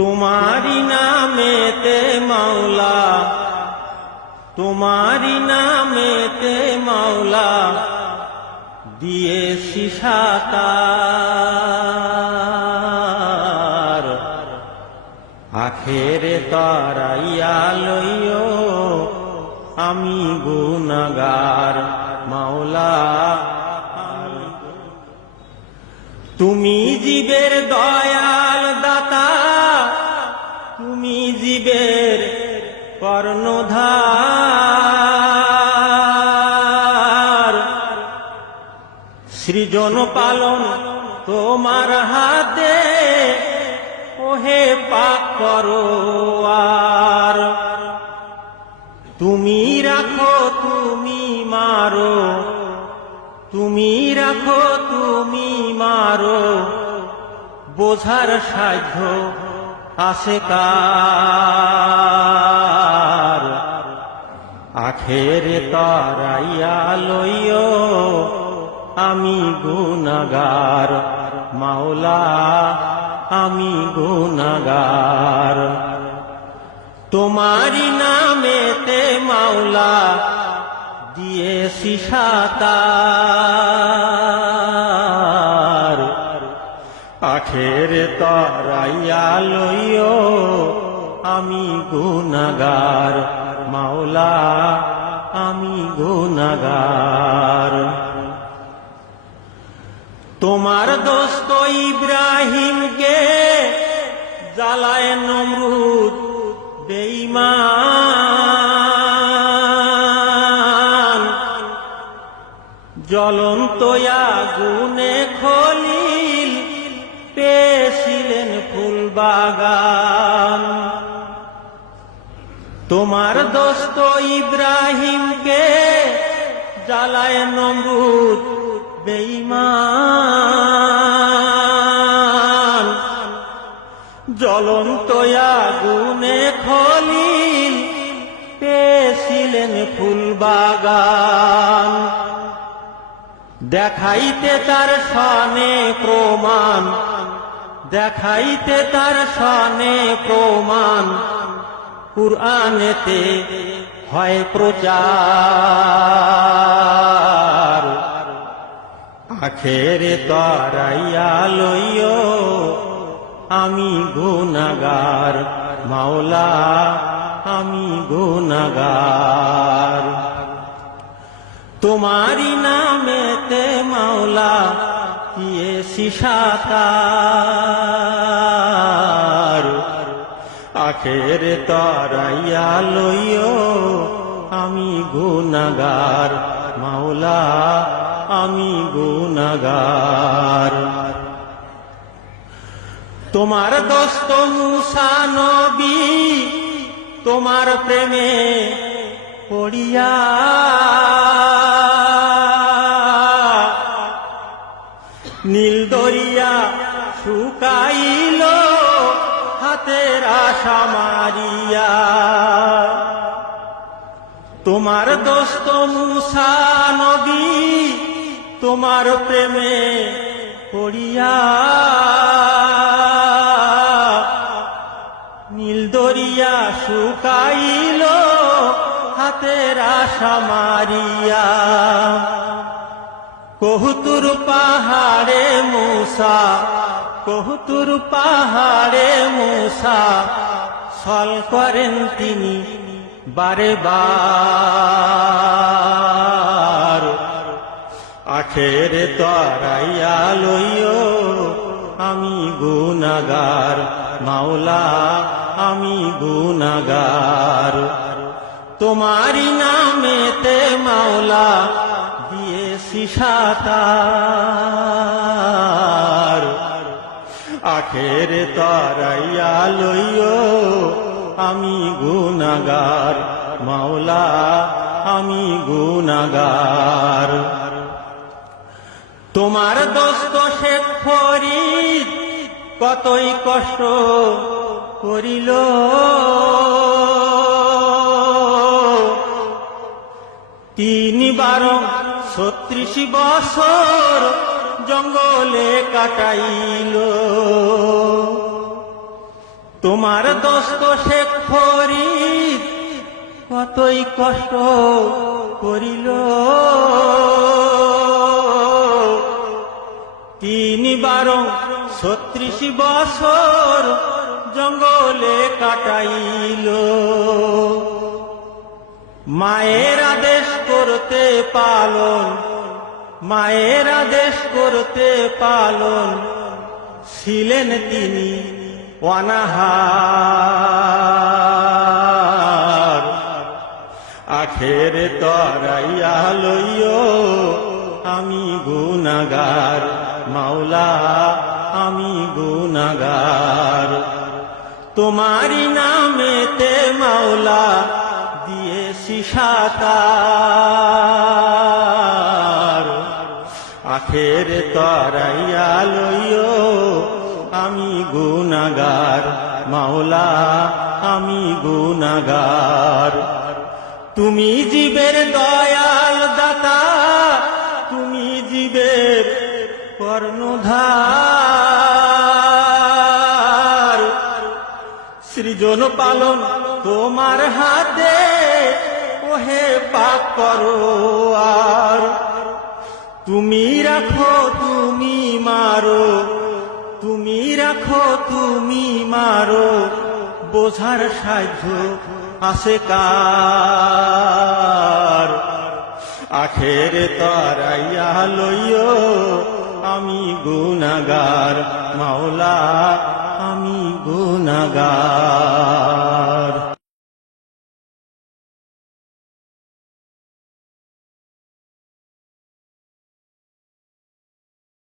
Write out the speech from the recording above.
তোমারি নামেতে মাওলা, তোমারি নামেতে মাওলা, দিয়েছি সাতার। আখেরে তারাইয়া লইও, আমি গুনাগার মাওলা। তুমি জীবের দয়াল দাতা জীবের কর্ণধার। সৃজন পালন তোমার হাতে, ওহে পাক করো আর তুমি রাখো, তুমি মারো, তুমি রাখো, তুমি মারো, বোঝার সাধ্য আছে কার আখের তারাইয়া লইও, আমি গুনাগার মাওলা, আমি গুনাগার তোমারি নামেতে মাওলা, দিয়েছি সাতার। আখের তরাইয়া লইও, আমি গুনাগার মাওলা, আমি গুনাগার তোমার দোস্ত ইব্রাহিমকে জ্বালায় নমরুদ বেঈমান। জ্বলন্ত বাগান। তোমার দোস্ত ইব্রাহিমকে জ্বালায় নমরুদ বেঈমান। জ্বলন্ত আগুনে খলিল পেয়েছিলেন ফুল বাগান। দেখাইতে তার সনে প্রমাণ দেখাইতে তার সনে প্রমাণ। কুরআনেতে হয় প্রচার। আখের তরাইয়া লইও, আমি গুনাগার। মাওলা, আমি গুনাগার। তোমারি নামেতে মাওলা দিয়েছি সাতার আখের তরাইয়া লইও, আমি গুনাগার। মাওলা, আমি গুনাগার। তোমার দোস্ত নবী তোমার প্রেমে পড়িয়া নীল দরিয়া শুকাইল হাতের আশা মারিয়া। তোমার দোস্ত মুসা নবী তোমার প্রেমে পড়িয়া। নীল দরিয়া শুকাইল হাতের আশা মারিয়া। কহুতুর পাহাড়ে মূসা, কহুতুর পাহাড়ে মূসা, সল করেন তিনি বারে বার আখের তরাইয়া লইও, আমি গুনাগার, মাওলা, আমি গুনাগার। তোমারি নামেতে মাওলা সাতার। আখের তরাইয়া লইও, আমি গুনাগার মাওলা, আমি গুনাগার তোমার দোস্ত শেখ ফরিদ কতই কষ্ট করিল। তিনবার ছত্রিশ বছর জঙ্গলে কাটাইল। তোমার দোস্ত শেখ ফরিদ কতই কষ্ট করিল। তিন বারো ছত্রিশ বছর জঙ্গলে কাটাইল। মায়ের আদেশ করতে পালন, মায়ের আদেশ করতে পালন, ছিলেন তিনি অনাহার। আখের তরাইয়া লইও, আমি গুনাগার মাওলা, আমি গুনাগার তোমারি নামেতে মাওলা সাতার। আখের তরাইয়া লইও, আমি গুনাগার মাওলা, আমি গুনাগার তুমি জীবের দয়াল দাতা, তুমি জীবের কর্ণধার। সৃজন পালন তোমার হাতে ওহে পাক করো আর। তুমি রাখো, তুমি মারো। তুমি রাখো, তুমি মারো। বোঝার সাহায্য আছে কার? আখের তরাইয়া লইও, আমি গুনাগার মাওলা